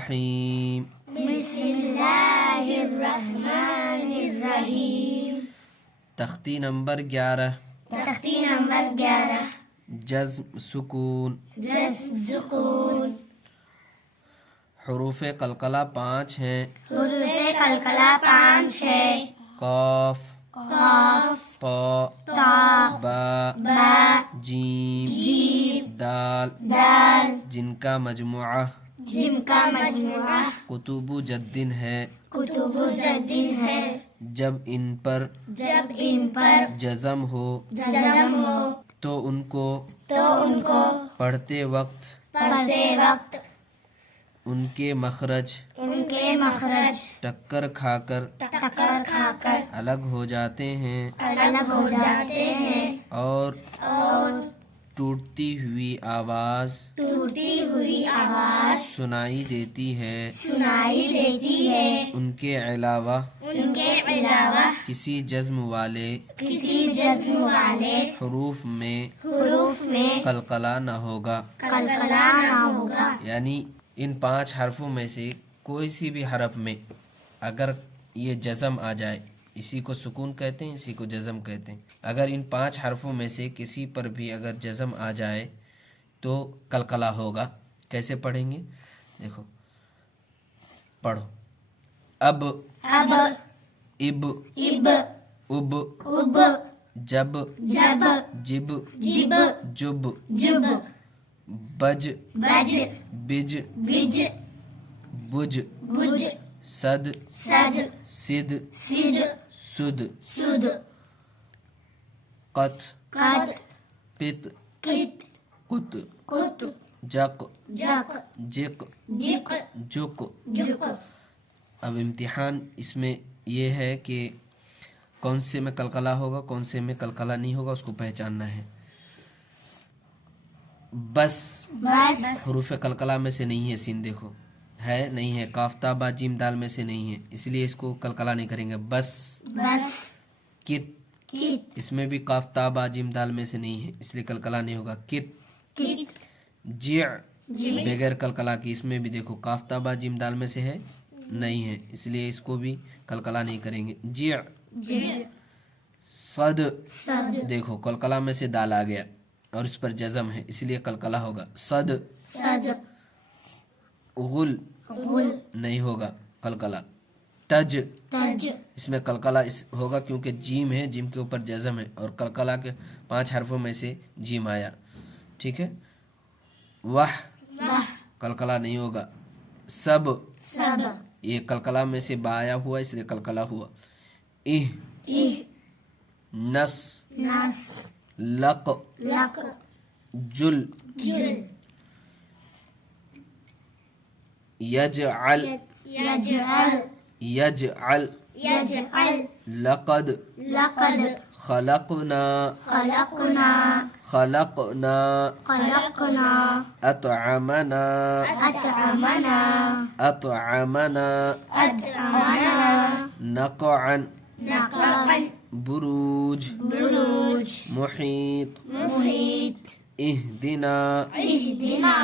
الرحیم. بسم اللہ الرحمن الرحیم. تختی نمبر 11. تختی نمبر 11. جزم سکون. جزم سکون. حروف قلقلہ 5 ہیں. حروف قلقلہ 5 ہے. قاف، قاف، طا، طا، با، با، جیم، جیم، دال، دال، جن کا مجموعہ جن کا مجموعہ کتب جدن ہے. کتب جدن ہے. جب ان پر جب ان پر جزم ہو جزم ہو تو ان کو پڑھتے وقت پڑھتے وقت ان کے مخرج ان کے مخرج ٹکر کھا کر الگ ہو جاتے ہیں الگ ہو جاتے ہیں اور ٹوٹتی ہوئی آواز ٹوٹتی ہوئی آواز سنائی دیتی ہے. سنائی دیتی ہے. ان کے علاوہ ان کے علاوہ کسی جزم والے حروف میں قلقلہ نہ ہوگا. قلقلہ نہ ہوگا. یعنی ان 5 حرفوں میں سے کوئی سی بھی حرف میں اگر یہ جزم آ جائے، اسی کو سکون کہتے ہیں، اسی کو جزم کہتے ہیں. اگر ان 5 حرفوں میں سے کسی پر بھی اگر جزم آ جائے تو قلقلہ ہوگا. کیسے پڑھیں گے؟ دیکھو، پڑھو. اب، اب، اب، اب، اب، اب، جب، جب، جب، جب، جب، جب، بج، بج، بج، بج، بج، بج، صد، صد، سد، سد، سد، سد، قط، قط، قط، قط، قط، قط، جق، جق، جق، جق، جق. جق. اب امتحان اس میں یہ ہے کہ کون سے میں قلقلہ ہوگا، کون سے میں قلقلہ نہیں ہوگا، اس کو پہچاننا ہے. بس بس حروف قلقلہ میں سے نہیں ہے. سین دیکھو ہے نہیں ہے. کاف تا با جیم دال میں سے نہیں ہے، اس لیے اس کو قلقلہ نہیں کریں گے. بس. بس. کت، کت، اس میں بھی کاف تا با جیم دال میں سے نہیں ہے، اس لیے قلقلہ نہیں ہوگا. کت. کت، جع، جی، بغیر قلقلہ کی، اس میں بھی دیکھو کاف تا با جیم دال میں سے ہے نہیں ہے، اس لیے اس کو بھی قلقلہ نہیں کریں گے. جع. جی، صد، صد، دیکھو قلقلہ میں سے دال آ گیا اور اس پر جزم ہے، اس لیے قلقلہ ہوگا. صد. صد، غل، غل، نہیں ہوگا قلقلہ. تج، تج، اس میں قلقلہ ہوگا کیونکہ جیم ہے، جیم کے اوپر جزم ہے اور قلقلہ کے 5 حرفوں میں سے جیم آیا. ٹھیک ہے. وح، وح، قلقلہ نہیں ہوگا. سب، سب، یہ قلقلہ میں سے با آیا ہوا اس لیے قلقلہ ہوا. اہ، اہ، نس، نس، لق، لق، جل، جل، یجعل، یجعل، یجعل، یجعل، لقد، لقد، خلقنا، خلقنا، خلقنا، خلقنا، اطعمنا، اطعمنا، اطعمنا، اطعمنا، نقعا، نقعا، بروج، بروج، محیط، محیط، اهدنا، اهدنا،